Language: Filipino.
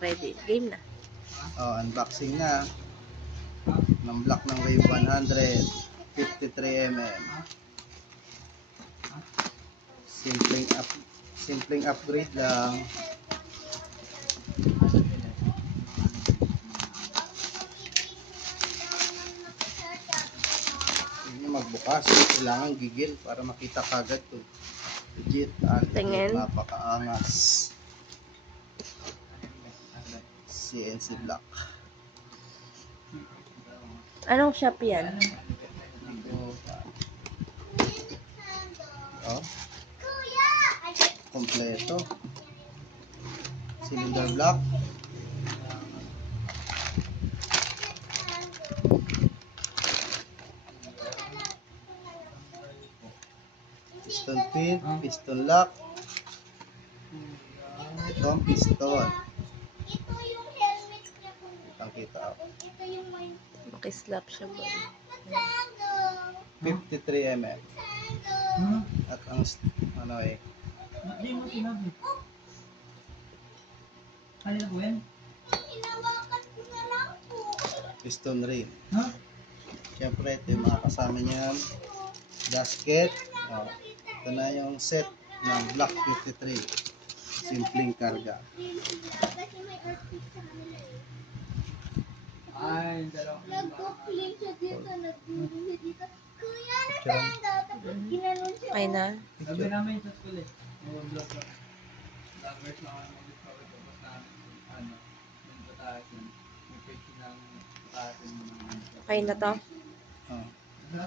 Ready. Game na. Oh, unboxing na ng block ng Wave 100 53mm. Simpleng upgrade lang. Hindi magbukas, kailangan gigil para makita kagad to. Legit, Tingin. napakaangas. CNC block. Anong shop yan? Oh. Kompleto. Cylinder block. Piston pin, piston lock. Ito ang piston. Kitang-kita ako. Makislap siya ba? 53mm. At ang ano eh, Hindi mo sinabi. Kanina po yan? piston ring. Ha? Siyempre, ito yung mga kasama niyan. Gasket. Oh, ito na yung set ng Block 53. Simpleng karga. Ay, dalawa. Nag-clean siya dito, nag-clean dito. Kuya, nasaan daw? Tapos ginanon siya. Ay na. Sabi namin sa school eh. Yung vlog ko. Vloggers lang ako mag-discover ko. Tapos namin, yung pataas yun. Yung page ng pataas yun. Okay na to? Oh.